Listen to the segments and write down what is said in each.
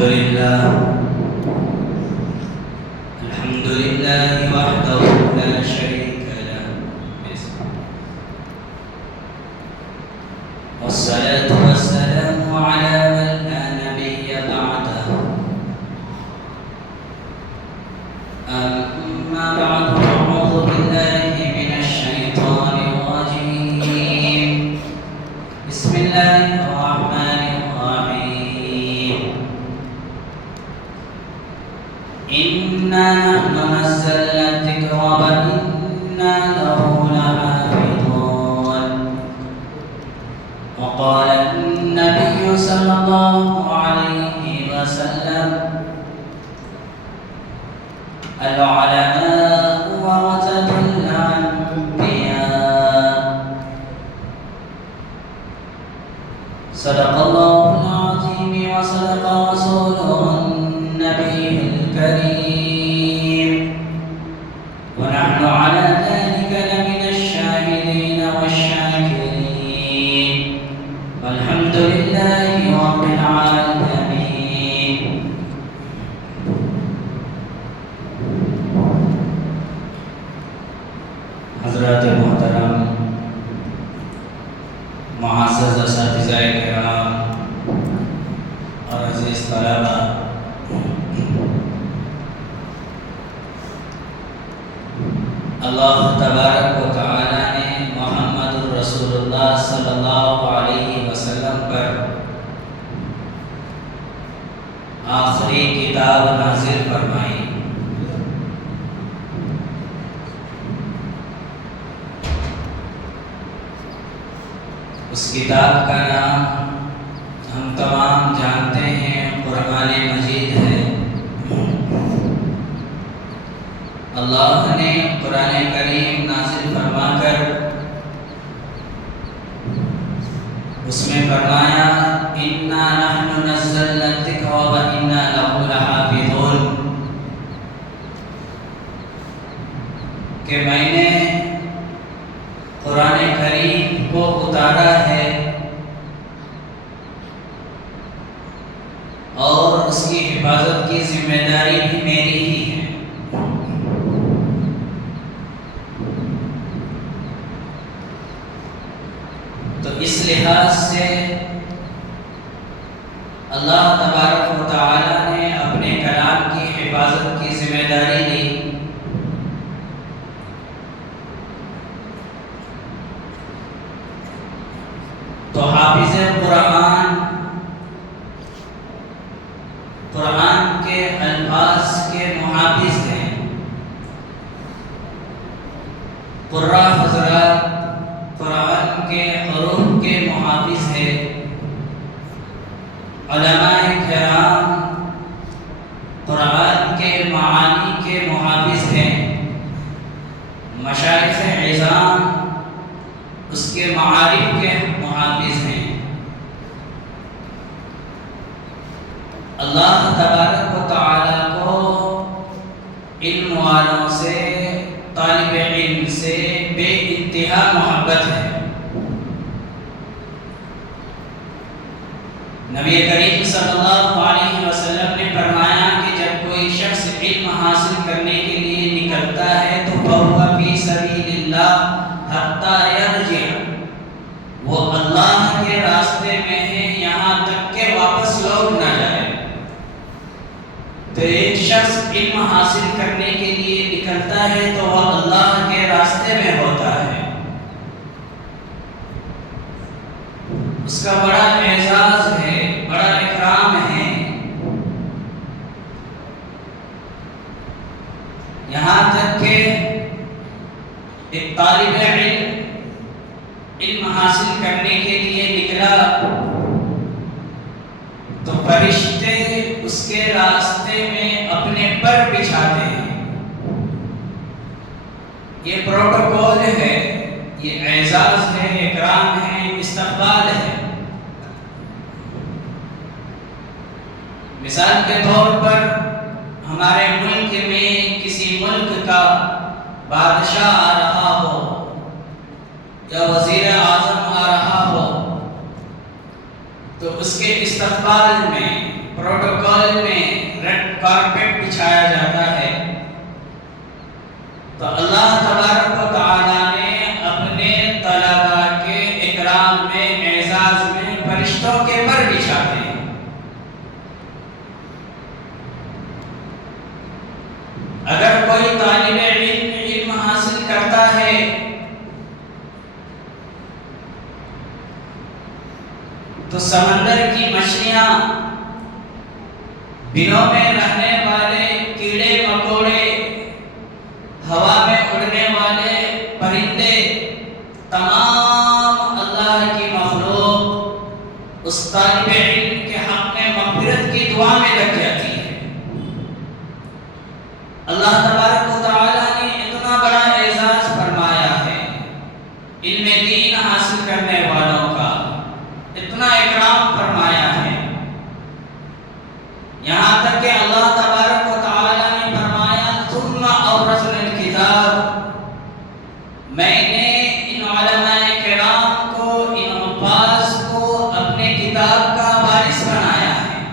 الحمد لله وحده لا شريك له والصلاة والسلام على من لا نبي بعده أما بعد أعوذ بالله من الشيطان الرجيم بسم الله الرحمن الرحيم إنا نحن نزلنا الذكر وإنا له لحافظون وقال النبي صلى الله عليه وسلم العلماء ورثة الأنبياء صدق الله العظيم وصدق رسوله النبي الكريم ونحن على ذلك لمن الشاهدين والشاكرين والحمد لله رب العالمين. حضرات محترم معزز اساتذہ کرام اور عزیز طلبہ، اللہ تبارک و تعالی نے محمد الرسول اللہ صلی اللہ علیہ وسلم پر آخری کتاب نازل فرمائی۔ اس کتاب کا نام ہم تمام جانتے ہیں، قرآن مجید ہے۔ اللہ نے قرآن کریم نازل فرما کر اس میں فرمایا اِنَّا نَحْنُ نَزَّلْنَا الذِّكْرَ وَإِنَّا لَهُ لَحَافِظُونَ، کہ میں نے قرآن کریم کو اتارا ہے اور اس کی حفاظت کی ذمہ داری بھی میری ہی ہے۔ تو اس لحاظ سے اللہ تبارک و تعالی نے اپنے کلام کی حفاظت کی ذمہ داری لی۔ تو حافظ قرآن قرآن کے الفاظ کے محافظ ہیں۔ قراء حضرات قرآن کے حروف کے محافظ ہیں۔ علماء کرام قرآن کے معانی کے محافظ ہیں۔ مشائخ عظام اس کے معارف کے محافظ ہیں۔ اللہ تبارک و تعالی کو علم والوں سے، طالب علم سے بے انتہا محبت ہے۔ نبی کریم صلی اللہ علیہ وسلم نے فرمایا کہ جب کوئی شخص علم حاصل کرنے کے لیے نکلتا ہے تو فَهُوَ فِي سَبِيلِ اللَّهِ حَتَّى يَرْجِعَ، وہ اللہ کے راستے میں ہے یہاں تک کہ واپس لوٹ نہ جائے۔ تو ایک شخص علم حاصل کرنے کے لیے نکلتا ہے تو وہ اللہ کے راستے میں ہوتا ہے۔ اس کا بڑا اعزاز ہے، بڑا اکرام ہے۔ یہاں تک کہ ایک طالب علم حاصل کرنے کے لیے نکلا تو فرشتے اس کے راستے میں اپنے پر بچھاتے ہیں۔ یہ پروٹوکول ہے، یہ اعزاز ہے، اکرام ہے، استقبال ہے۔ مثال کے طور پر ہمارے ملک میں کسی ملک کا بادشاہ آ رہا ہو یا وزیر اعظم آ رہا ہو تو اس کے استقبال میں پروٹوکول کوئی طالب علم علم حاصل کرتا ہے تو سمندر کی مچھلیاں، بلوں میں رہنے والے کیڑے مکوڑے، ہوا میں اڑنے والے پرندے، تمام اللہ کی مخلوق اس طالب علم کے حق میں مغفرت کی دعا میں لگ جاتی ہے۔ اللہ تبارک و تعالیٰ نے اتنا بڑا اعزاز فرمایا ہے علم دین حاصل کرنے والوں کا، اتنا اکرام فرمایا ہے، یہاں تک کہ اللہ تبارک و تعالیٰ نے فرمایا ثم اورثنا الکتاب، میں نے ان علماء کرام کو، ان حفاظ کو اپنے کتاب کا وارث بنایا ہے۔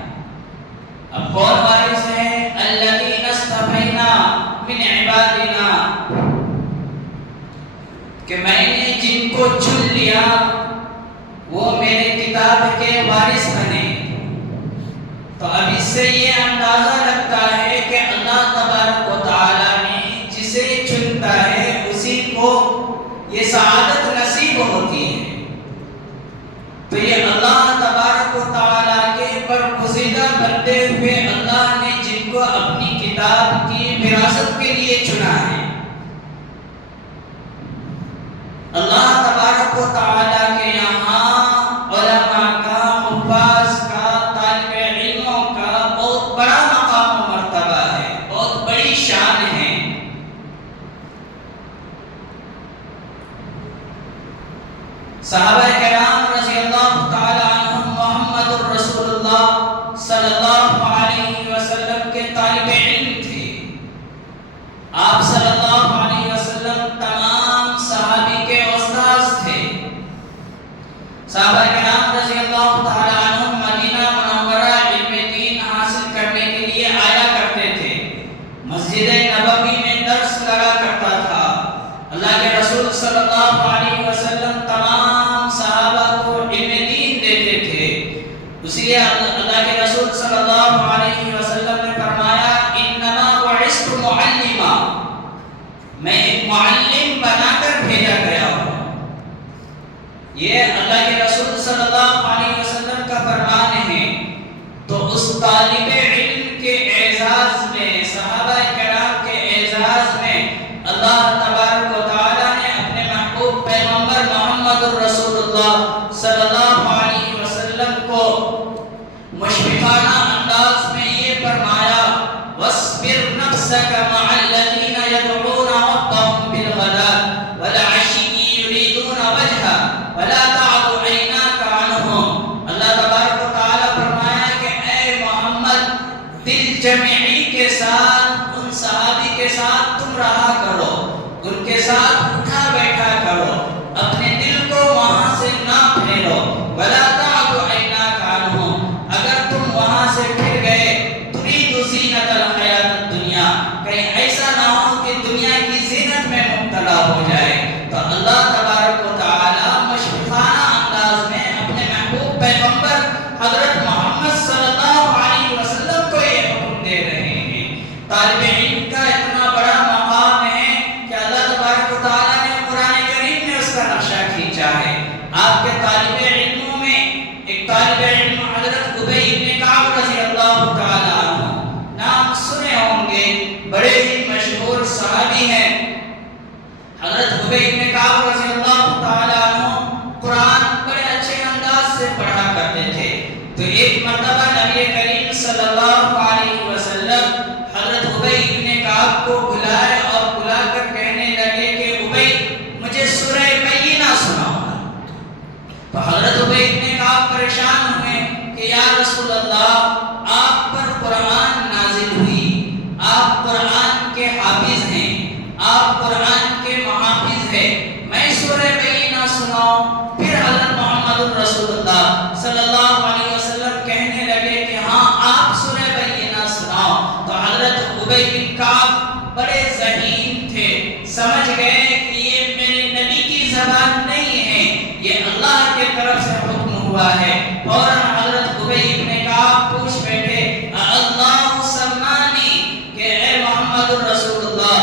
اب کون وارث ہے؟ الذین اصطفینا من عبادنا، کہ میں نے جن کو چن لیا وہ میرے کتاب کے وارث بنے۔ تو اب اس سے یہ اندازہ لگتا ہے کہ اللہ تبارک و تعالیٰ نے جسے چنتا ہے اسی کو یہ سعادت نصیب ہوتی ہے۔ تو یہ اللہ تبارک و تعالیٰ کے برگزیدہ بندے ہوئے اللہ نے جن کو اپنی کتاب کی وراثت کے لیے چنا ہے۔ اللہ تبارک و تعالیٰ کے یہاں علماء کا، حفاظ کا، طالب علموں کا بہت بڑا مقام و مرتبہ ہے، بہت بڑی شان ہے۔ صحابہ کرام رضی اللہ تعالی عنہم محمد الرسول اللہ صلی اللہ علیہ وسلم کے طالب علم تھے۔ آپ صلی اللہ علیہ وسلم تمام صحابی کے استاذ تھے۔ صحابہ کرام رضی اللہ تعالی عنہم مدینہ منورہ علم دین حاصل کرنے کے لیے آیا کرتے تھے، مسجد نبوی میں درس لگا کرتا تھا۔ اللہ کے رسول صلی اللہ علیہ وسلم تمام صحابہ کو علم دین دیتے تھے، اسی لیے اللہ کے رسول صلی اللہ علیہ وسلم نے فرمایا انما بعثت معلما، میں ایک معلم بنا کر بھیجا گیا ہوں۔ یہ اللہ کے رسول صلی اللہ علیہ وسلم کا فرمان ہے۔ تو اس طالب علم کے اعزاز میں، صحابہ کرام کے اعزاز میں اللہ تبارک و تعالیٰ نے اپنے محبوب پیغمبر محمد الرسول اللہ صلی اللہ علیہ وسلم کو مشفقانہ انداز میں یہ فرمایا وَاصْبِرْ نَفْسَكَ مَعَ الَّذِينَ يَدْعُونَ رَبَّهُمْ بِالْغَدَاةِ وَالْعَشِيِّ يُرِيدُونَ وَجْهَهُ وَلَا تَعْدُ عَيْنَاكَ عَنْهُمْ۔ اللہ تبارک و تعالیٰ فرمایا کہ اے محمد دل جمعی کے ساتھ ان صحابی کے ساتھ تم رہا کرو، ان کے ساتھ اٹھا بیٹھا کرو، اپنے دل کو وہاں سے نہ پھیرو۔ وَلَا تَعْدُ عَيْنَاكَ عَنْهُمْ، اگر تم وہاں سے پھر گئے تُرِيدُ زِينَةَ الْحَيَاةِ الدُّنْيَا، کہیں ایسا نہ ہو کہ دنیا کی زینت میں مبتلا ہو جائے۔ تو اللہ تبارک و تعالیٰ مشفقانہ انداز میں اپنے محبوب پیغمبر حضرت محمد صلی اللہ علیہ وسلم کو یہ حکم دے رہے ہیں۔ طالب علم کا اتنا بڑا مقام ہے کہ اللہ تبارک و تعالیٰ نے قرآن کریم میں اس کا نقشہ کھینچا ہے۔ آپ کے طالب علموں میں ایک طالب علم حضرت ابی بن کعب رضی اللہ تعالیٰ عنہ، نام سنے ہوں گے، بڑے ہی مشہور صحابی ہیں۔ حضرت ابی بن کعب رضی اللہ تعالیٰ عنہ قرآن بڑے اچھے انداز سے پڑھا کرتے تھے۔ تو ایک مرتبہ نبی کریم صلی اللہ علیہ وسلم حضرت ابی بن کعب کو بلائے اور بلا کر کہنے لگے کہ ابی مجھے سورہ بینہ سناؤ۔ تو حضرت ابی بن کعب پریشان ہوئے کہ یا رسول اللہ آپ پر قرآن نازل ہوئی، آپ قرآن کے حافظ ہیں، آپ قرآن کے محافظ ہیں، میں سورہ بینہ سناؤں؟ پھر حضرت محمد الرسول اللہ صلی اللہ علیہ وسلم کہنے لگے کہ ہاں آپ سورہ بینہ سناؤ۔ تو حضرت ابی بن کعب بڑے ذہین تھے، سمجھ گئے کہ یہ میرے نبی کی زبان نہیں ہے، یہ اللہ کے طرف سے حکم ہوا ہے۔ فوراً حضرت ابی بن کعب پوچھ بیٹھے اللہ سمانی، کہ اے محمد الرسول اللہ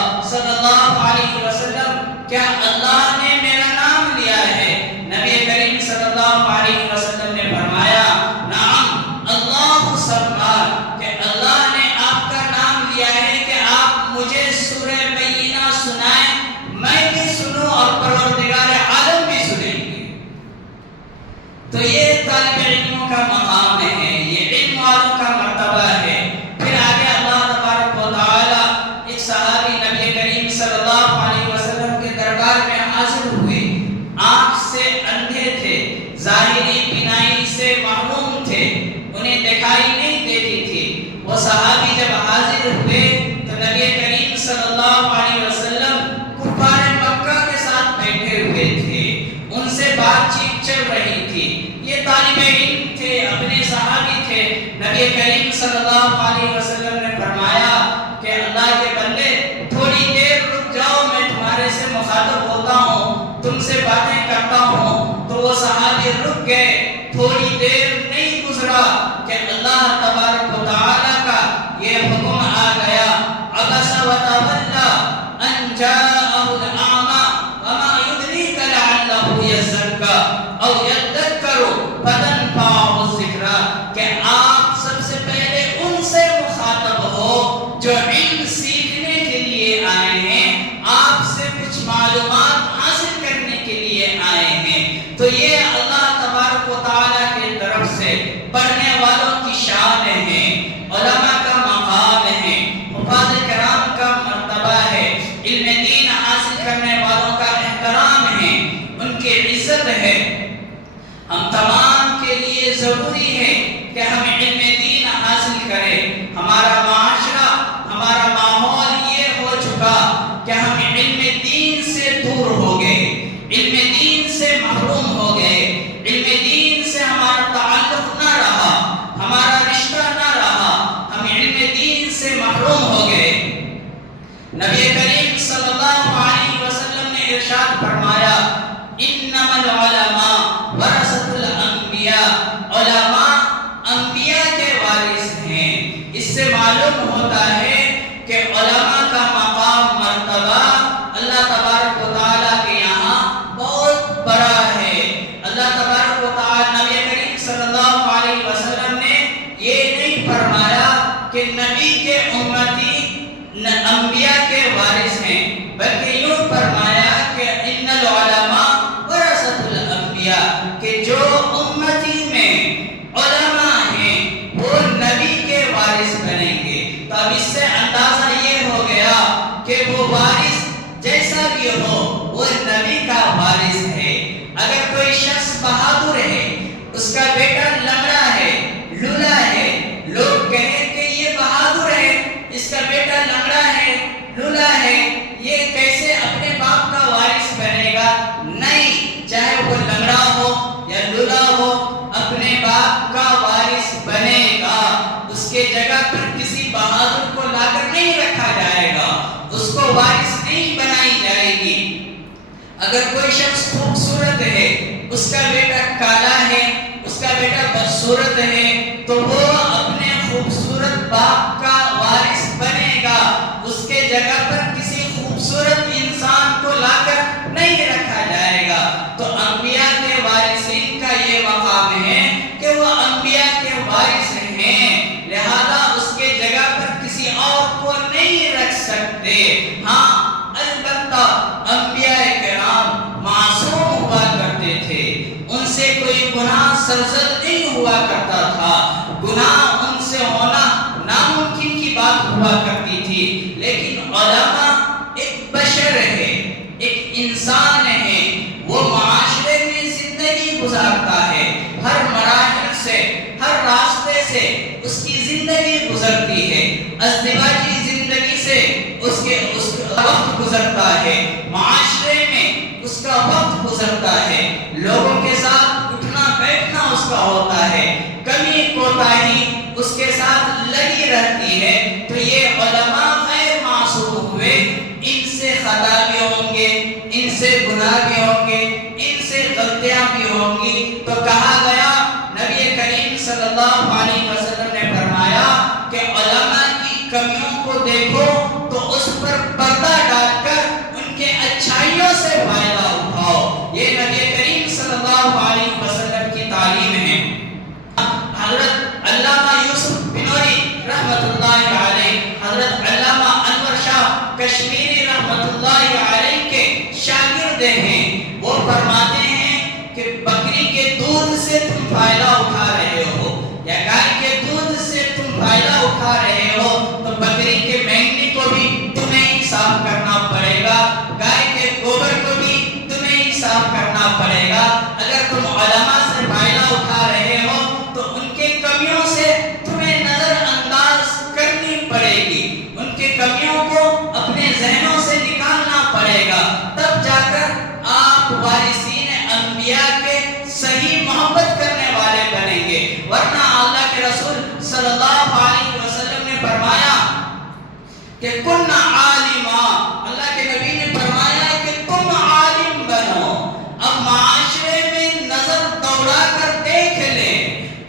صحابی تھے، نبی کریم صلی اللہ علیہ وسلم نے فرمایا کہ اللہ کے بندے تھوڑی دیر رک جاؤ، میں تمہارے سے مخاطب ہوتا ہوں، تم سے باتیں کرتا ہوں۔ تو وہ صحابی رک گئے، تھوڑی دیر نہیں گزرا کہ اللہ تبارک و تعالیٰ کا یہ حکم آ گیا، عبس وتولی ان جاءہ الاعمی وما یدریک لعلہ یزکی او یذکر فتنفعہ الذکریٰ، کہ آپ سب سے پہلے ان سے مخاطب ہو جو علم سیکھنے کے لیے آئے ہیں، آپ سے کچھ معلومات حاصل کرنے کے لیے آئے ہیں۔ تو یہ اللہ تبارک و تعالیٰ کی طرف سے پڑھنے والوں کی شان ہے، علماء کا مقام ہے، حفاظ کرام کا مرتبہ ہے، علم دین حاصل کرنے والوں کا احترام ہے، ان کی عزت ہے۔ ہم تمام کے لیے ضروری ہے کہ ہم علم دین حاصل کریں۔ ہمارا معاشرہ، ہمارا ماحول یہ ہو چکا کہ ہم علم دین سے دور ہو گئے، علم دین سے محروم ہو گئے، علم دین سے ہمارا تعلق نہ رہا، ہمارا رشتہ نہ رہا، ہم علم دین سے محروم ہو گئے۔ نبی کریم صلی اللہ علیہ وسلم نے ارشاد فرمایا، انما العلماء ورثۃ الانبیاء، علماء انبیاء کے وارث ہیں۔ اس سے معلوم ہوتا ہے کہ علماء کا مقام، مرتبہ اللہ تبارک و تعالیٰ کے یہاں بہت بڑا ہے۔ اللہ تبارک و تعالیٰ، نبی کریم صلی اللہ علیہ وسلم نے یہ نہیں فرمایا کہ نبی کے امتی انبیاء کے وارث ہیں، بلکہ یوں فرمایا کہ ان العلماء ورثۃ الانبیاء، کہ جو امتی میں علماء ہیں وہ نبی کے وارث بنیں گے۔ تو اب اس سے اندازہ یہ ہو گیا کہ وہ وارث جیسا بھی ہو وہ نبی کا وارث ہے۔ اگر کوئی شخص بہادر ہے، اس کا بیٹا لنگڑا ہے، لولا ہے، لوگ کہیں کہ یہ بہادر ہے، اس کا بیٹا لنگڑا ہے، لولا ہے، یہ کیسے اپنے باپ کا وارث بنے گا؟ نہیں، چاہے وہ لنگڑا ہو یا لولا ہو، اپنے باپ کا وارث بنے گا۔ اس کے جگہ پر کسی بہادر کو لا کر نہیں رکھا جائے گا، اس کو وارث نہیں بنائی جائے گی۔ اگر کوئی شخص خوبصورت ہے، اس کا بیٹا کالا ہے، اس کا بیٹا بدصورت ہے، تو وہ اپنے خوبصورت باپ کا وارث بنے گا، اس کے جگہ پر کسی خوبصورت انسان کو لا کر نہیں رکھا جائے گا۔ تو انبیاء کے وارثین کا یہ مقام ہے کہ وہ انبیاء کے وارث ہیں، لہذا اس کے جگہ پر کسی اور کو نہیں رکھ سکتے۔ ہاں البتہ انبیاء کرام معصوم ہوا کرتے تھے، ان سے کوئی گناہ سرزد نہیں ہوا کرتا تھا، گناہ ان سے ہونا ناممکن کی بات ہوا کرتی تھی۔ لیکن علماء ایک بشر ہے، ایک انسان ہے، وہ معاشرے میں زندگی گزارتا ہے، ہر مراحل سے، ہر راستے سے اس کی زندگی گزرتی ہے، ازدواجی زندگی سے اس کا وقت گزرتا ہے، معاشرے میں اس کا وقت گزرتا ہے، لوگوں کے ساتھ اٹھنا بیٹھنا اس کا ہوتا ہے، کمی کوتاہی اس کے ساتھ لگی رہتی ہے۔ تو یہ علماء غیر معصوم ہوئے، ان سے خطا بھی ہوں گے، ان سے گناہ بھی ہوں گے، ان سے غلطیاں بھی ہوں گی۔ تو کہا گیا، نبی کریم صلی اللہ علیہ وسلم نے فرمایا کہ علماء کی کمیوں کو دیکھو تو اس پر پردہ ڈال کر ان کے اچھائیوں سے فائدہ اٹھاؤ۔ یہ نبی کریم صلی اللہ علیہ وسلم کی تعلیم ہے۔ حضرت علامہ یوسف بنوری رحمۃ اللہ علیہ، حضرت علامہ انور شاہ کشمیری رحمۃ اللہ علیہ کے شاگرد ہیں، وہ فرماتے ہیں کہ بکری کے دودھ سے تم فائدہ اٹھا رہے ہو یا گائے کے دودھ سے تم فائدہ اٹھا رہے ہو، تو بکری کے مینگنی کو بھی تمہیں ہی صاف کرنا پڑے گا، گائے کے گوبر کو بھی تمہیں ہی صاف کرنا پڑے گا۔ اگر تم علماء سے فائدہ اٹھا رہے ہو تو ان کے کمیوں سے تمہیں نظر انداز کرنی پڑے گی، ان کے کمیوں کو اپنے ذہنوں سے نکالنا پڑے گا، تب جا کر آپ وارثین انبیاء کے صحیح محبت کرنے والے بنیں گے، ورنہ اللہ کہ کن عالما، اللہ کے نبی نے فرمایا کہ تم عالم بنو. اب معاشرے میں نظر دوڑا کر دیکھ لیں،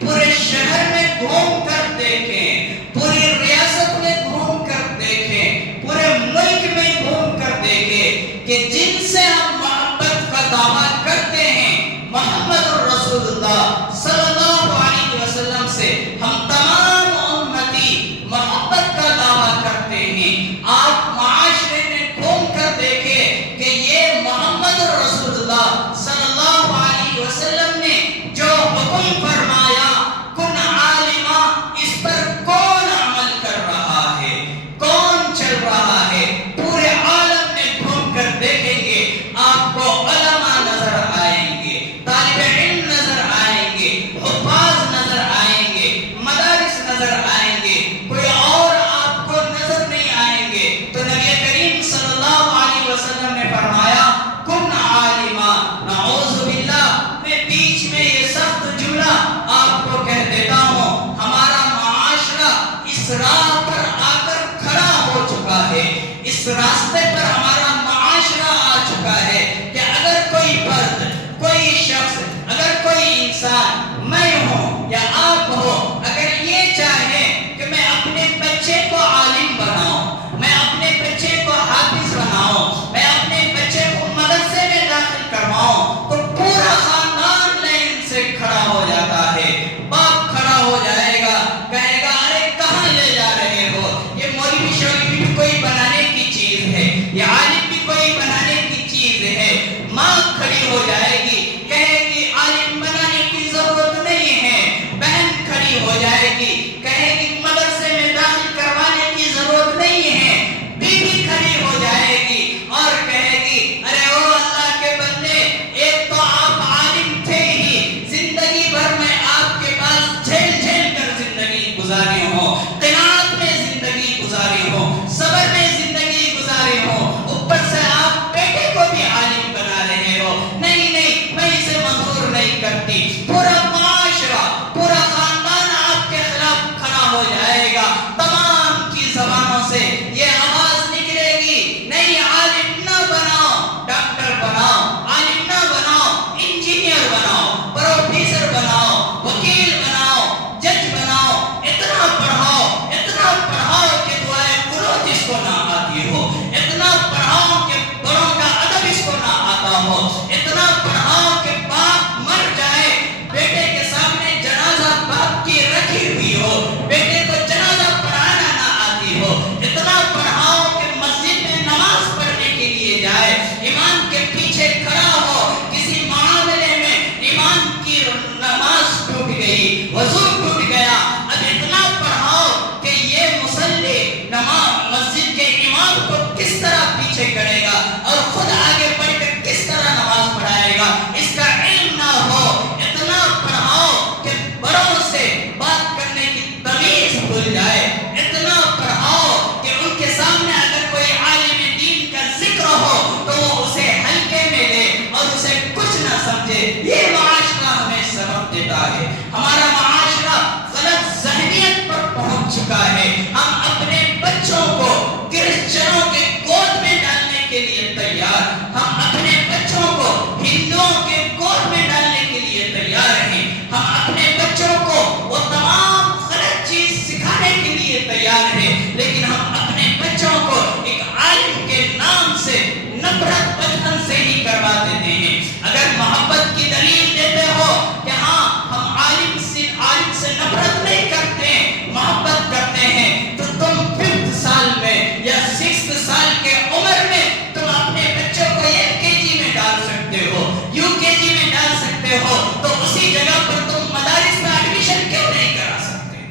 پورے شہر میں گھوم کر دیکھیں، پوری ریاست میں گھوم کر دیکھیں، پورے ملک میں گھوم کر دیکھیں کہ جن سے ہم محبت کا دعویٰ کرتے ہیں محمد رسول اللہ صلی اللہ علیہ وسلم سے ہم تمام امتی محبت کا دعویٰ کرتے ہیں. آپ معاشرے میں گھوم کر دیکھیں کہ یہ محمد رسول اللہ صلی اللہ علیہ وسلم نے جو حکم فرمایا کن عالما، اس پر کون عمل کر رہا ہے، کون چل رہا ہے. پورے عالم میں گھوم کر دیکھیں گے آپ کو علماء نظر آئیں گے، طالب علم نظر آئیں گے، حفاظ نظر آئیں گے، مدارس نظر آئیں گے، کوئی اور آپ کو نظر نہیں آئیں گے. تو نبی کریم صلی اللہ علیہ وسلم نے فرمایا کن عالما. نعوذ باللہ، میں بیچ میں یہ سخت جملہ آپ کو کہہ دیتا ہوں، ہمارا معاشرہ اس راہ پر آ کر کھڑا ہو چکا ہے، اس راستے پر ہمارا معاشرہ آ چکا ہے کہ اگر کوئی فرد، کوئی شخص، اگر کوئی انسان، میں ہوں یا آپ ہو، اگر یہ چاہے کہ میں اپنے بچے کو عالم بناؤں، میں اپنے بچے کو حافظ بناؤں، میں اپنے بچے کو مدرسے میں داخل کرواؤں، تو پورا خاندان لائن سے کھڑا ہو جاتا ہے. باپ کھڑا ہو جائے گا، کہے گا ارے کہاں لے جا رہے ہو، یہ مولوی شولوی بھی کوئی بنانے کی چیز ہے، یہ عالم بھی کوئی بنانے کی چیز ہے. ماں کھڑی ہو جائے گی، کہے گی عالم بنانے کی ضرورت نہیں ہے. بہن کھڑی ہو جائے گی، کہے گی مدرسے میں داخل کروانے کی ضرورت نہیں ہے. بیوی کھڑی ہو جائے گی اور کہے گی ارے او اللہ کے بندے، ایک تو آپ عالم تھے ہی، زندگی بھر میں آپ کے پاس جھیل جھیل کر زندگی گزاری ہو، قناعت میں زندگی گزاری ہو، صبر میں زندگی گزاری ہو، اوپر سے آپ بیٹے کو بھی عالم بنا رہے ہو. نہیں نہیں، میں اسے منظور نہیں کرتی. پورا معاشرہ، پورا خاندان آپ کے خلاف کھڑا ہو جائے گا. تمام کی زبانوں سے یہ آواز نکلے گی، نہیں عالم نہ بناؤ، ڈاکٹر بناؤ، عالم نہ بناؤ، انجینئر بناؤ، پروفیسر بناؤ، وکیل بناؤ، جج بناؤ. اتنا پڑھاؤ کہ دعائے قنوت اس کو نہ آتی ہو، اتنا پڑھاؤ کہ بڑوں کا ادب اس کو نہ آتا ہو، اتنا پڑھاؤ کہ باپ مر جائے، بیٹے کے سامنے جنازہ باپ کی رکھی ہوئی ہو، بیٹے کو جنازہ پڑھانا نہ آتی ہو. اتنا پڑھاؤ کہ مسجد میں نماز پڑھنے کے لیے جائے، امام کے پیچھے کھڑا ہو، کسی معاملے میں امام کی نماز ٹوٹ گئی، وضو ٹوٹ گیا، اب اتنا پڑھاؤ کہ یہ مصلی نماز مسجد کے امام کو کس طرح پیچھے کرے گا اور خود آگے بڑھ کر کس طرح نماز پڑھائے گا، اس کا علم نہ ہو. اتنا پڑھاؤ کہ بڑوں سے بات کرنے کی تمیز بھول جائے. اتنا پڑھاؤ کہ ان کے سامنے اگر کوئی عالم دین کا ذکر ہو تو وہ اسے ہلکے میں لے اور اسے کچھ نہ سمجھے. یہ معاشرہ ہمیں سبق دیتا ہے. ہمارا معاشرہ غلط ذہنیت پر پہنچ چکا ہے. ہم اپنے بچوں کو کرسچنوں کے گود میں ڈالنے کے لیے تیار، ہم اپنے بچوں کو ہندوؤں کے گود میں ڈالنے کے لیے تیار ہیں، ہم اپنے بچوں کو وہ تمام غلط چیز سکھانے کے لیے تیار ہیں، لیکن ہم اپنے بچوں کو ایک عالم کے نام سے نفرت بچپن سے ہی کروا دیتے ہیں. اگر محبت کی دلیل دیتے ہو کہ ہاں ہم عالم سے نفرت نہیں کرتے، محبت کرتے ہیں، تو تم 5th سال میں یا 6th سال کے عمر میں تم اپنے بچوں کو LKG میں ڈال سکتے ہو، UKG میں ڈال سکتے ہو، تو اسی جگہ پر تم مدارس میں ایڈمیشن کیوں نہیں کرا سکتے؟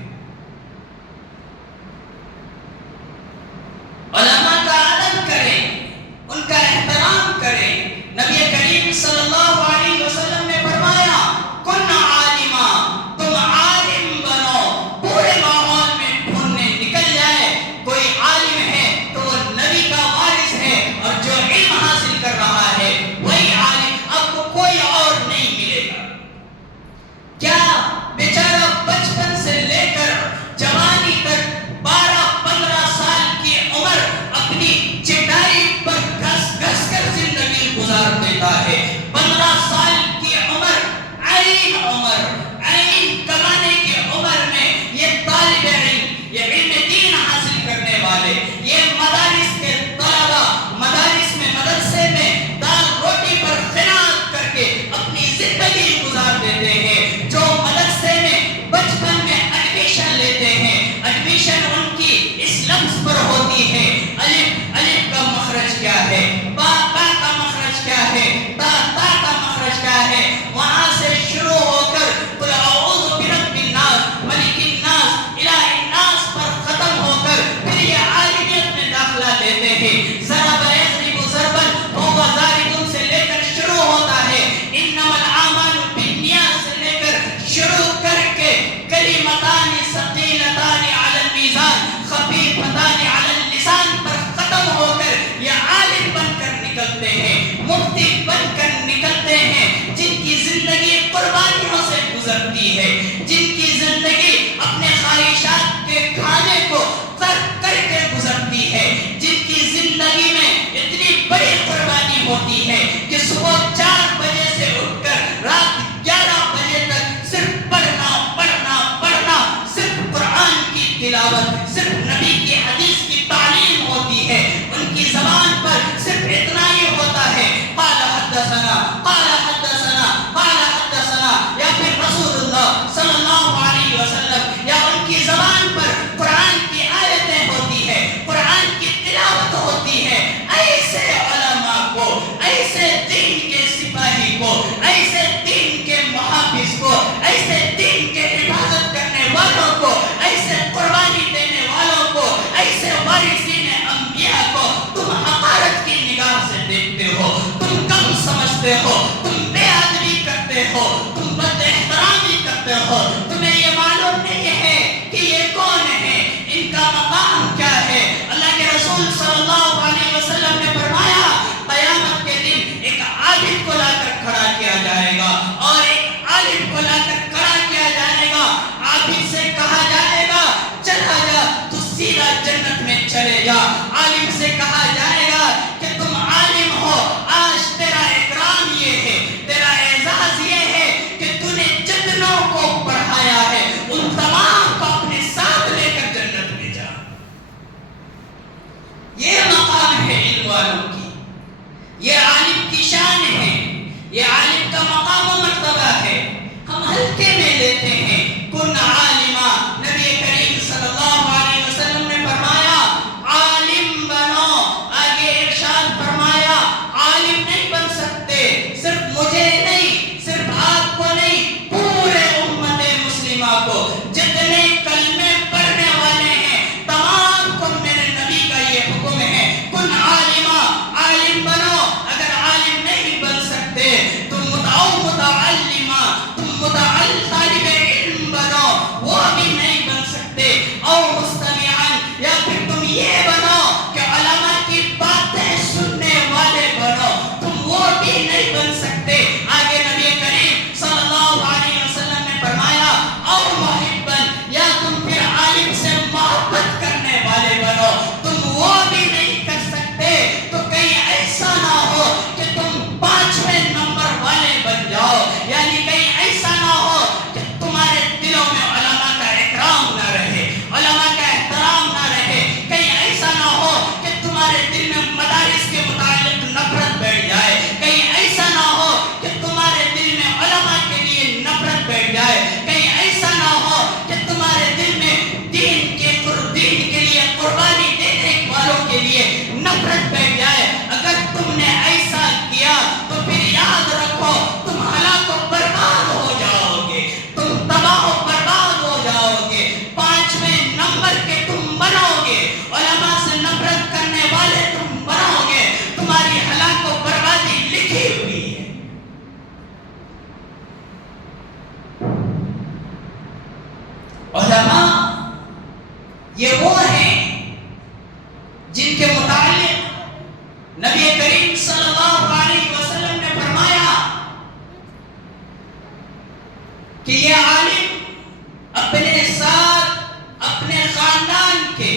علماء کا ادب کریں، ان کا احترام کریں. نبی کریم صلی اللہ علیہ وسلم نے فرمایا کن عالما، تم عالم بنو. پورے ماحول میں ڈھونڈنے نکل جائے کوئی عالم ہے تو وہ نبی کا وارث ہے، اور جو علم حاصل کر رہا ہے وہی عالم، آپ کو کوئی اور نہیں ملے گا. کیا بیچارہ بچپن سے لے کر جوانی تک 12-15 سال کی عمر وقت صرف نبی کی حدیث کی تعلیم ہوتی ہے، ان کی زبان پر صرف اتنا ہی ہوتا ہے، قال حدثنا قال حدثنا قال حدثنا، یا پھر رسول اللہ صلی اللہ علیہ وسلم، یا ان کی زبان پر قرآن کی آیتیں ہوتی ہے، قرآن کی تلاوت ہوتی ہے. ایسے علماء کو، ایسے دین کے سپاہی کو، ایسے دین کے محافظ کو، ایسے دین کے حفاظت کرنے والوں کو، ایسے قربانی دینے والوں کو، ایسے وارثین انبیاء کو تم حقارت کی نگاہ سے دیکھتے ہو، تم کم سمجھتے ہو، تم بے ادبی کرتے ہو، تم بد احترامی کرتے ہو. تمہیں یہ معلوم نہیں ہے کہ یہ کون ہے، ان کا مقام کیا ہے. اللہ کے رسول صلی اللہ علیہ وسلم نے فرمایا قیامت کے دن ایک عابد کو لا کر کھڑا کیا جائے گا اور ایک عالم کو لا کر کھڑا کیا جائے گا. عابد سے کہا جائے گا چلا جا، تو سیدھا جنت میں چلے جا. عالم سے کہا جائے گا کہ تم عالم ہو، آج تیرا اکرام یہ ہے، تیرا اعزاز یہ ہے کہ تو نے جتنوں کو پڑھایا ہے ان تمام کو اپنے ساتھ لے کر جنت میں جا. یہ مقام ہے علم والوں کی، یہ عالم کی شان ہے، یہ عالم کا مقام و مرتبہ ہے. ہم ہلکے میں لیتے ہیں. کن عالما، نبی کریم صلی اللہ علیہ وسلم نے فرمایا عالم بنو. آگے ارشاد فرمایا عالم نہیں بن سکتے، صرف مجھے نہیں، صرف آپ کو نہیں، پورے امت مسلمہ کو، جتنے کلمے پڑھنے والے ہیں تمام کو میرے نبی کا یہ حکم ہے کن عالما، عالم بنو. اگر عالم نہیں بن سکتے تو متعلما، تم طالب علم بنو، وہ بھی نہیں بن سکتے. او مستمعا، یا پھر تم یہ بنو کہ علماء کی باتیں سننے والے بنو، تم وہ بھی نہیں بن سکتے. آگے نبی کریم صلی اللہ علیہ وسلم نے فرمایا او محبا، یا تم پھر عالم سے محبت کرنے والے بنو، تم وہ بھی نہیں کر سکتے. تو کہیں ایسا نہ ہو کہ تم 5ویں نمبر والے بن جاؤ، یعنی کہیں ایسا نہ ہو کہ تمہارے دلوں میں علماء کا اکرام نہ رہے، علماء کا احترام نہ رہے. کہیں ایسا نہ ہو کہ تمہارے دل میں مدارس کے متعلق نفرت بیٹھ جائے. کہیں ایسا نہ ہو کہ تمہارے دل میں علماء کے لیے نفرت بیٹھ جائے. کہیں ایسا نہ ہو کہ تمہارے دل میں دین کے لیے قربانی دینے والوں کے لیے نفرت بیٹھ جائے. اگر تم نے ایسا کیا تو پھر یاد رکھو تم ہلاک و برباد ہو جاؤ گے، تم تباہ و برباد ہو جاؤ گے. 5ویں نمبر کے تم بنو گے، علماء سے نفرت کرنے والے تم بنو گے، تمہاری ہلاک و بربادی لکھی ہوئی ہے. علماء یہ وہ ہیں جن کے متعلق نبی کریم صلی اللہ علیہ وسلم نے فرمایا کہ یہ عالم اپنے ساتھ اپنے خاندان کے،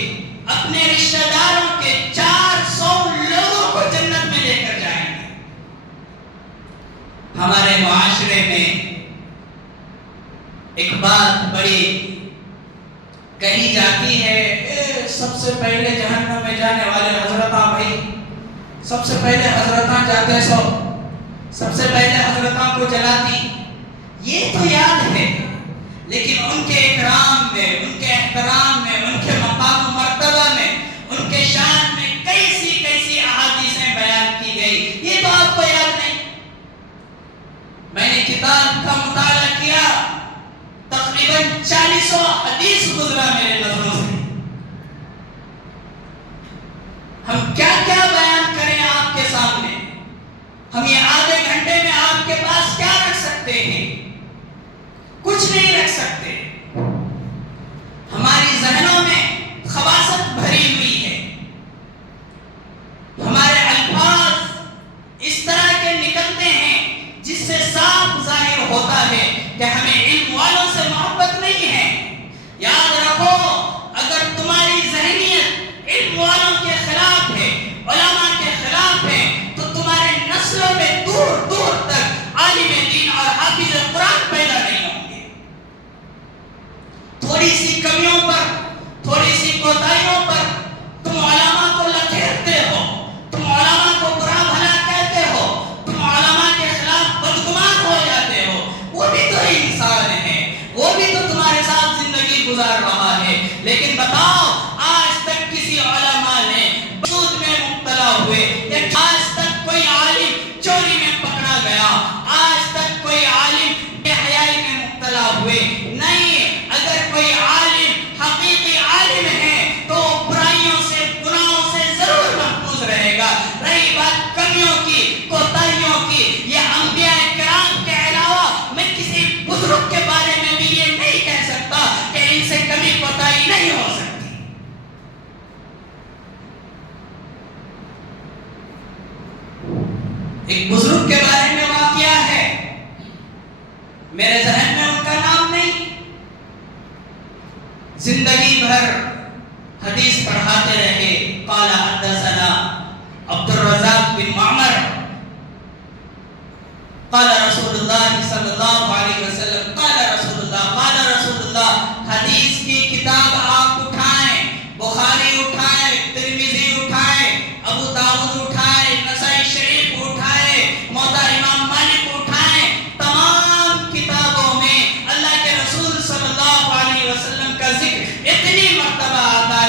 اپنے رشتہ داروں کے 400 لوگوں کو جنت میں لے کر جائیں گے. ہمارے معاشرے میں ایک بات بڑی کہی جاتی ہے، سب سے پہلے جہنم میں جانے والے حضرتاں، بھائی سب سے پہلے حضرتاں جاتے سو، سب سے پہلے حضرتاں کو جلاتی. یہ تو یاد ہے، لیکن ان کے اکرام میں، ان کے احترام میں، ان کے مقام و مرتبہ میں، ان کے شان میں کیسی احادیثیں بیان کی گئی، یہ تو آپ کو یاد نہیں. میں نے کتاب کا مطالعہ کیا، تقریباً 40 حدیث گزرا میرے نظروں سے. ہم کیا کیا بیان کریں آپ کے سامنے؟ ہم یہ آدھے گھنٹے میں آپ کے پاس کیا رکھ سکتے ہیں؟ کچھ نہیں رکھ سکتے. ہماری ذہنوں میں خباثت بھری ہوئی ہے، ہمارے الفاظ اس طرح کے نکلتے ہیں جس سے صاف ظاہر ہوتا ہے کہ ہمیں علم والوں سے محبت نہیں ہے. یاد رکھو اگر تمہاری ذہنیت علم والوں کے خلاف ہے، علماء کے خلاف ہے، تو تمہارے نسلوں میں دور دور تک عالم دین اور حافظ قرآن پیدا نہیں ہوں گے. ایک بزرگ کے بارے میں واقعہ ہے، میرے ذہن میں ان کا نام نہیں، زندگی بھر حدیث پڑھاتے رہے. قال حدثنا عبد الرزاق بن معمر قال رسول اللہ صلی اللہ علیہ وسلم قال رسول اللہ. حدیث کی کتاب آپ اٹھائیں، بخاری اٹھائیں، ترمذی اٹھائیں، ابو داؤد اٹھائیں، نسائی شریف اٹھائیں، موطا امام مالک اٹھائیں، تمام کتابوں میں اللہ کے رسول صلی اللہ علیہ وسلم کا ذکر اتنی مرتبہ آتا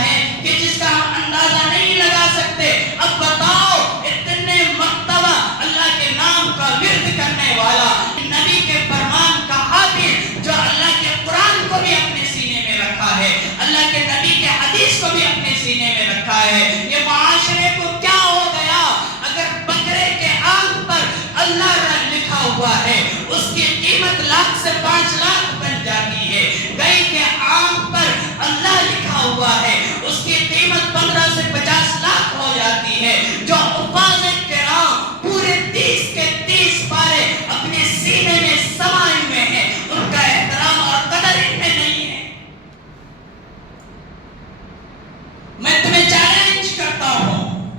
ہے کہ جس کا ہم اندازہ نہیں لگا سکتے. اب بتاؤ، اتنے مرتبہ اللہ کے نام کا ورد کرنے والا، نبی کے فرمان کا حافظ، جو اللہ کے قرآن کو بھی اپنے سینے میں رکھا ہے، اللہ کے نبی کے حدیث کو بھی اپنے سینے میں رکھا ہے، یہ معاشرے کو کیا ہو گیا؟ اگر بکرے کے آنکھ پر اللہ لکھا ہوا ہے، اس کی قیمت لاکھ سے 5 لاکھ بن جاتی ہے. گائے کے آنکھ پر اللہ لکھا ہوا ہے، اس کی قیمت 15 سے 50 لاکھ ہو جاتی ہے. جو حفاظ کرام پورے 30 کے 30 پارے اپنے سینے میں سمائے ہوئے ہیں، ان کا احترام اور قدر ان میں نہیں ہے. میں تمہیں چیلنج کرتا ہوں،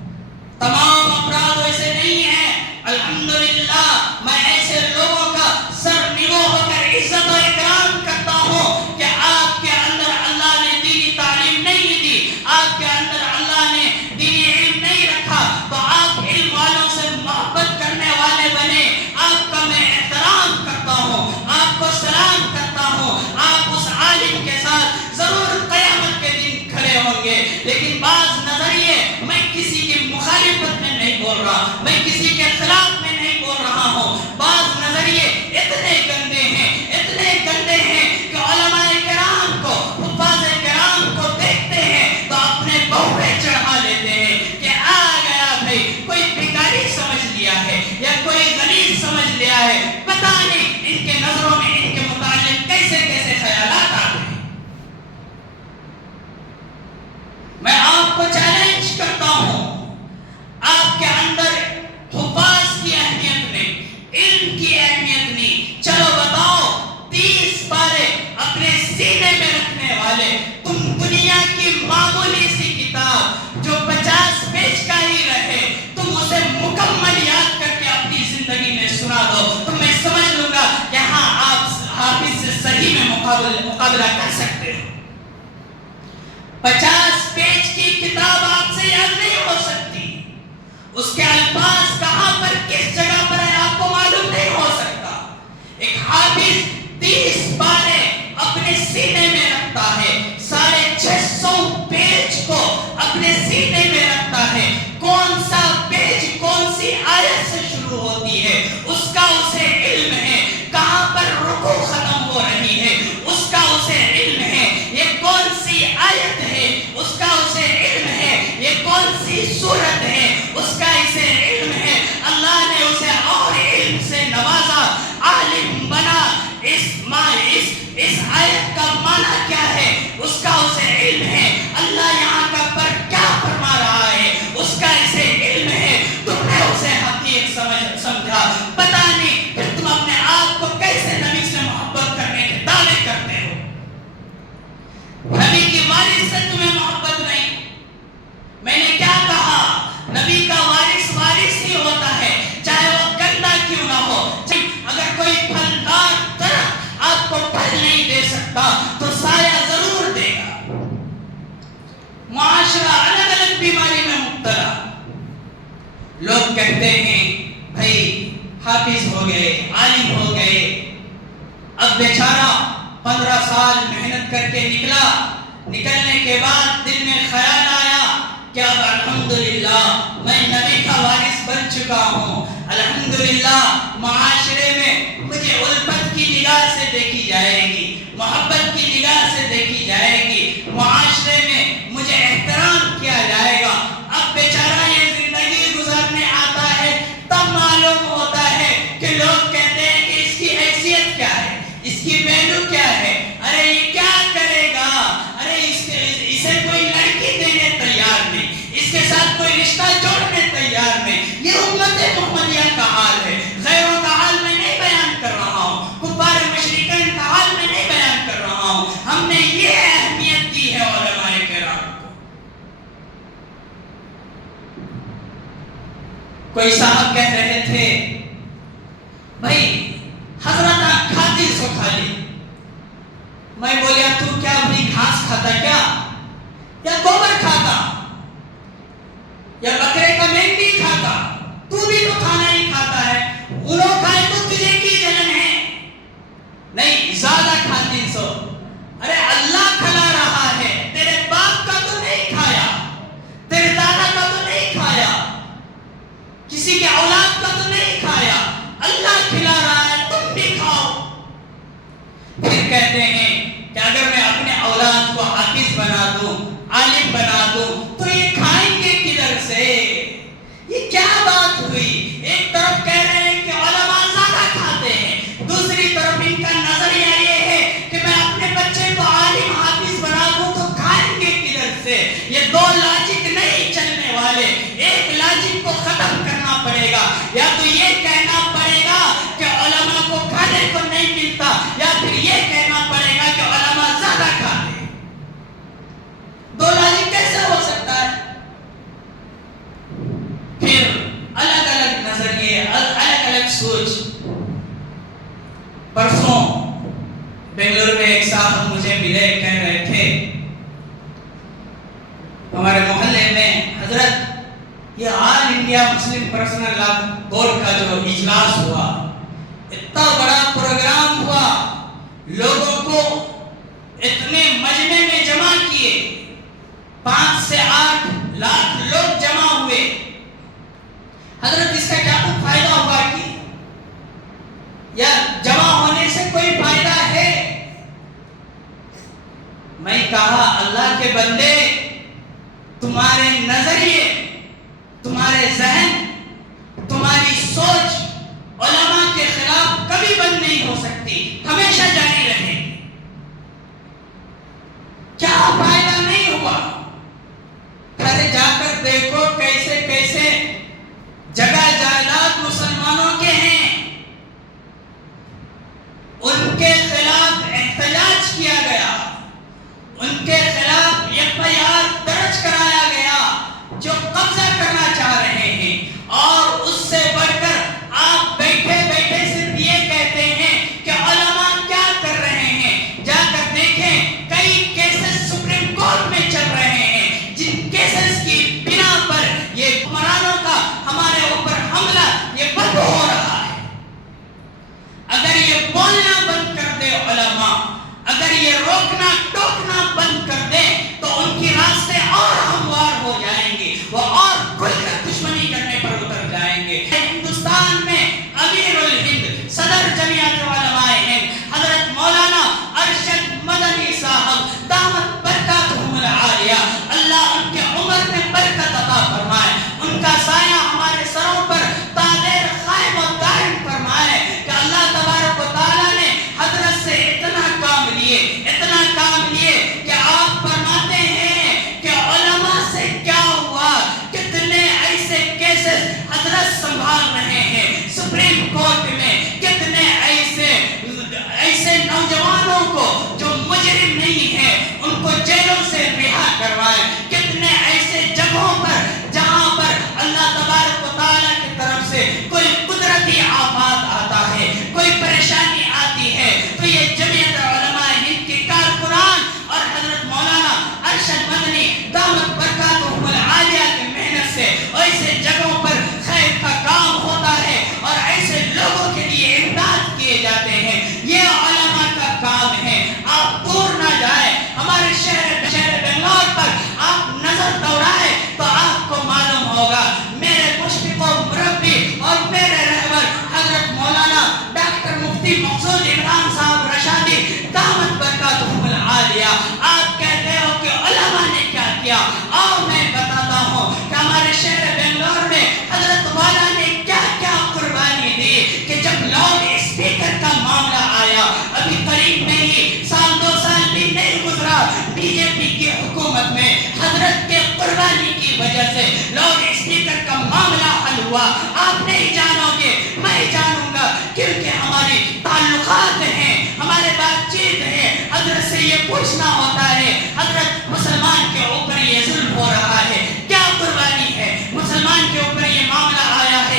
تمام افراد ویسے نہیں ہیں. الحمدللہ میں ایسے لوگوں کا سر نگو ہو کر عزت و اکرام کرتا ہوں کہ آپ کے اندر اللہ نے دینی تعلیم نہیں دی، آپ کے اندر اللہ نے دینی علم نہیں رکھا، تو آپ علم والوں سے محبت کرنے والے بنے. آپ کا میں احترام کرتا ہوں، آپ کو سلام کرتا ہوں. آپ اس عالم کے ساتھ ضرور قیامت کے دن کھڑے ہوں گے. لیکن بعض نظریے، میں کسی کی مخالفت میں نہیں بول رہا، میں کسی کے خلاف میں نہیں بول رہا ہوں، بعض نظریے اتنے گندے ہیں کہ علماء کرام کو، حفاظ کرام کو دیکھتے ہیں تو اپنے بہوے چڑھا لیتے ہیں کہ آ گیا بھائی، کوئی بیکاری سمجھ لیا ہے یا کوئی غلیظ سمجھ لیا ہے. پتہ نہیں ان کے نظروں میں ان کے متعلق کیسے خیالات آتے ہیں. میں آپ کو چیلنج کرتا ہوں، آپ کے اندر حفاظ کی اہمیت نہیں، علم کی اہمیت نہیں. چلو بتاؤ، 30 پارے اپنے سینے میں رکھنے والے، تم دنیا کی معمولی سی کتاب جو 50 پیج کا ہی رہے، تم اسے مکمل یاد کر کے اپنی زندگی میں سنا دو تو میں سمجھ لوں گا کہ ہاں آپ حافظ سے صحیح میں مقابلہ کر سکتے ہو. 50 پیج کی کتاب آپ سے یاد نہیں ہو سکتی، اس کے الفاظ کہاں پر کس جگہ پر ہے آپ کو معلوم نہیں ہو سکتا. ایک حافظ 30 پارے اپنے سینے میں رکھتا ہے، 650 پیج کو اپنے سینے میں رکھتا ہے. کون سا پیج کون سی آیت سے شروع ہوتی ہے اس کا اسے علم ہے، کہاں پر رکوع ختم ہو رہی ہے اس کا اسے علم ہے، یہ کون سی آیت ہے اس کا اسے علم ہے، یہ کون سی سورت ہے اس کا اسے علم ہے. اللہ نے اسے اور علم سے نوازا، عالم بنا. اس آیت کا معنی کیا ہے اس کا اسے علم ہے. اللہ یہاں کا پر کیا فرما رہا ہے اس کا اسے علم ہے. تم نے اسے حقیق سمجھا، پتہ نہیں پھر تم اپنے آپ کو کیسے نبی سے محبت کرنے کے دعوے کرتے ہو. نبی کی وارث سے تمہیں محبت نہیں. میں نے کیا کہا؟ نبی کا وارث ہی ہوتا ہے، چاہے وہ گندا کیوں نہ ہو. اگر کوئی پھلدار درخت آپ کو پھل نہیں دے سکتا تو سایہ ضرور دے گا. معاشرہ الگ الگ بیماری میں مبتلا. لوگ کہتے ہیں بھائی حافظ ہو گئے، عالم ہو گئے، اب بیچارہ 15 سال محنت کر کے نکلنے کے بعد دل میں خیال آیا کہ اب الحمدللہ میں نبی کا وارث بن چکا ہوں. الحمدللہ معاشرے میں مجھے الفت کی نگاہ سے دیکھی جائے گی، محبت کی نگاہ سے دیکھی جائے گی، معاشرے میں مجھے احترام کیا جائے گا. اب بیچارہ یہ زندگی گزارنے آتا ہے تب معلوم ہوتا ہے کہ لوگ کہتے ہیں کہ اس کی حیثیت کیا ہے، اس کی ویلیو کیا ہے. ارے یہ کیا کرے گا؟ ارے اسے کوئی لڑکی دینے تیار نہیں، اس کے ساتھ کوئی رشتہ جوڑنے تیار نہیں. کوئی صاحب کہہ رہے تھے بھائی حضرت کھاتی سو کھا لی. میں بولیا تو کیا اپنی گھاس کھاتا کیا یا گوبر کھاتا یا بکرے کا مینڈی کھاتا؟ تو بھی تو کھانا ہی کھاتا ہے. وہ لوگ کھائے تو تجھے کی جلن ہے؟ نہیں زیادہ کھاتی سو. ارے اللہ کھلا رہا ہے، تیرے باپ کا تو نہیں کھایا، تیرے دادا کا تو نہیں کھایا، کسی کے اولاد کا تو نہیں کھایا، اللہ کھلا رہا ہے، تم بھی کھاؤ. پھر کہتے ہیں کہ اگر میں اپنے اولاد کو حافظ بنا دوں، عالم بنا دوں تو یہ کھائیں گے کدھر سے؟ یہ کیا بات ہوئی؟ ایک طرف کہہ رہے ہیں کہ علماء زیادہ کھاتے ہیں، دوسری طرف ان کا نظریہ یہ ہے کہ میں اپنے بچے کو عالم حافظ بنا دوں تو کھائیں گے کدھر سے؟ یہ دو لاجک نہیں چلنے والے. ایک لاجک کو ختم کرنا پڑے گا، یا تو یہ کہنا پڑے گا کہ علماء کو کھانے کو نہیں ملتا، یا پھر یہ کہنا پڑے گا کہ علماء زیادہ کھاتے ہیں. دو لاجک کیسے ہو سکتا ہے؟ پھر الگ الگ نظریے، الگ الگ سوچ. پرسوں بنگلور میں ایک صاحب مجھے ملے، کہہ رہے تھے ہمارے محلے میں حضرت یہ آل انڈیا مسلم پرسنل لا بورڈ کا جو اجلاس ہوا، اتنا بڑا پروگرام ہوا، لوگوں کو اتنے مجمع میں جمع کیے، 5 سے 8 لاکھ لوگ جمع ہوئے. حضرت اس کا کیا کوئی فائدہ ہوا کہ یا جمع ہونے سے کوئی فائدہ ہے؟ میں کہا اللہ کے بندے، تمہارے نظریے، تمہارے ذہن، تمہاری سوچ علماء کے خلاف کبھی بند نہیں ہو سکتی، ہمیشہ جاری رہے. کیا فائدہ نہیں ہوا؟ گھر جا کر دیکھو کیسے کیسے جگہ جائیداد مسلمانوں کے ہیں، ان کے خلاف احتجاج کیا گیا، ان کے خلاف FIR درج کرایا گیا جو قبضہ کرنا چاہ رہے ہیں. اور اس سے بڑھ کر آپ بیٹھے بیٹھے صرف یہ کہتے ہیں کہ علماء کیا کر رہے ہیں. جا کر دیکھیں کئی کیسز سپریم کورٹ میں چل رہے ہیں، جن کیسز کی بنا پر یہ حکمرانوں کا ہمارے اوپر حملہ یہ بند ہو رہا ہے. اگر یہ بولنا بند کر دے علماء، اگر یہ روکنا ٹوکنا بند کر دے تو ان کی راستے اور ہموار ہو جائیں گے، وہ اور کھل کر دشمنی کرنے پر اتر جائیں گے. ہندوستان میں امیر الہند صدر جمعیت علماء ہند حضرت مولانا ارشد مدنی صاحب دامت برکاتہم العالیہ، اللہ ان کے عمر میں برکت عطا فرمائے، ان کا سایہ ہمارے سروں پر تادیر قائم و دائم فرمائے. کہ اللہ تبارک و تعالیٰ نے حضرت سے اتنا کام لیے کہ آپ فرماتے ہیں کہ علماء سے کیا ہوا، کتنے ایسے کیسز حضرت سنبھال رہے ہیں سپریم کورٹ میں، کتنے ایسے نوجوانوں کو جو مجرم نہیں ہیں ان کو جیلوں سے رہا کروائے، کتنے ایسے جگہوں پر جہاں پر اللہ تبارک و تعالیٰ کی طرف سے کوئی قدرتی آفات آتا ہے، کوئی پریشانی آتی ہے تو یہ جمعیت علماء ہند کے کارکنان اور حضرت مولانا ارشد مدنی دامت برکاتہم العالیہ کی محنت سے ایسے جگہوں پر خیر کا کام ہوتا ہے اور ایسے لوگوں کے لیے امداد کیے جاتے ہیں. یہ علماء کا کام ہے. آپ دور نہ جائیں، ہمارے شہر بنگلور پر آپ نظر دوڑائیں تو آپ کو معلوم ہوگا. میرے مشفق و مربی اور میرے رہبر حضرت مولانا ڈاکٹر مفتی مقصود عمران صاحب رشادی دامت برکاتہم العالیہ، آپ کہتے ہو کہ علماء نے کیا کیا. آؤ میں بتاتا ہوں کہ ہمارے شہر بنگلور میں حضرت والا نے کیا کیا قربانی دی. کہ جب لاؤڈ اسپیکر کا معاملہ آیا، ابھی قریب میں ہی سال 2 سال بھی نہیں گزرا، BJP کی حکومت میں حضرت کے قربانی کی وجہ سے لاؤڈ اسپیکر کا معاملہ حل ہوا. آپ نہیں جانو گے، میں جانوں گا، کیونکہ ہماری تعلقات ہیں، ہمارے بات چیت ہے. حضرت سے یہ پوچھنا ہوتا ہے حضرت مسلمان کے اوپر یہ ظلم ہو رہا ہے، کیا قربانی ہے؟ مسلمان کے اوپر یہ معاملہ آیا ہے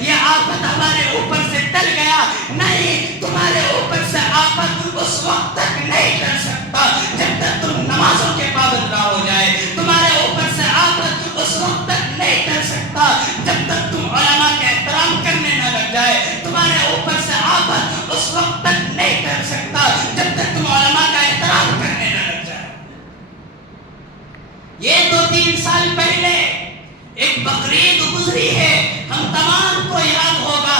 یہ آفت ہمارے اوپر سے ٹل گیا. نہیں, تمہارے اوپر سے آفت اس وقت تک نہیں ٹل سکتا جب تک تم نمازوں کے پابند نہ ہو جائے. تمہارے اوپر سے آفت اس وقت تک نہیں ٹل سکتا جب تک تم علماء کا احترام کرنے نہ لگ جائے. تمہارے اوپر سے آفت اس وقت تک نہیں ٹل سکتا جب تک تم علماء کا احترام کرنے نہ لگ جائے. یہ 2-3 سال پہلے ایک بقرعید گزری ہے, ہم تمام کو یاد ہوگا.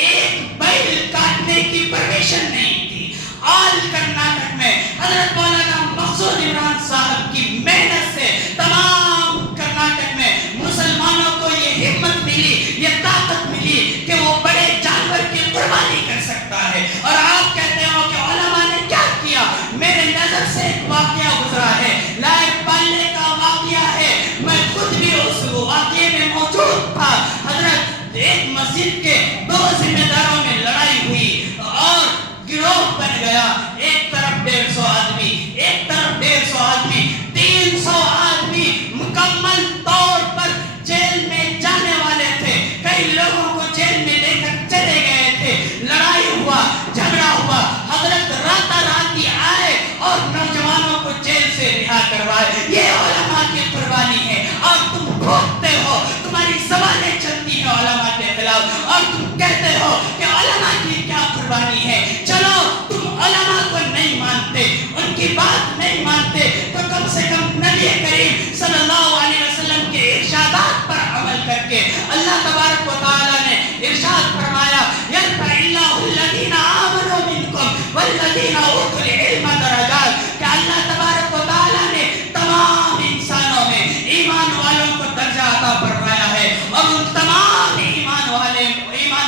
ایک بیل کاٹنے کی پرمیشن نہیں تھی. آل کرناٹک میں حضرت مولانا مقصود عمران صاحب کی محنت سے تمام کرناٹک میں مسلمانوں کو یہ ہمت ملی, یہ طاقت ملی کہ وہ بڑے جانور کی قربانی کر سکتا ہے. اور آپ کہتے ہو کہ علماء نے کیا کیا. میرے نظر سے ایک واقعہ گزرا ہے, لائق پالنے کا واقعہ ہے. میں خود بھی اس واقعے میں موجود تھا. حضرت ایک مسجد کے 2 ذمہ داروں میں لڑائی ہوئی اور گروہ بن گیا. ایک طرف 150 آدمی, ایک طرف 150 آدمی, 300 آدمی مکمل طور پر جیل میں جانے والے تھے. کئی لوگوں کو جیل میں لے کر چلے گئے تھے. لڑائی ہوا, جھگڑا ہوا. حضرت راتا راتی آئے اور نوجوانوں کو جیل سے رہا کروائے. یہ علماء کی قربانی ہے. اور تم بھوکتے ہو, تمہاری زبانیں چلتی ہیں علماء کے خلاف, اور تم کہتے ہو کہ علماء کی کیا قربانی ہے. چلو, تم علماء کو نہیں مانتے, ان کی بات نہیں مانتے, تو کم سے کم نبی کریم صلی اللہ علیہ وسلم کے ارشادات پر عمل کر کے اللہ تبارک و تعالیٰ نے ارشاد فرمایا, یرفع اللہ الذین آمنوا منکم والذین اوتوا العلم درجات, کہ اللہ تبارک و تعالیٰ نے تمام انسانوں میں ایمان والوں کو درجہ عطا فرمایا ہے, اور ان تمام ایمان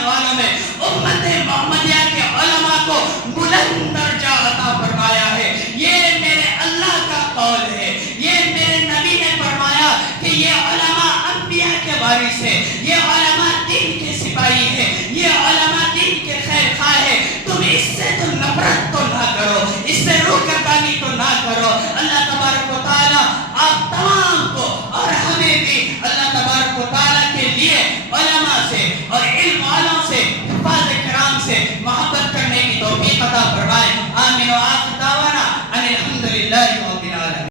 والوں میں امت محمدیہ کے علماء کو بلند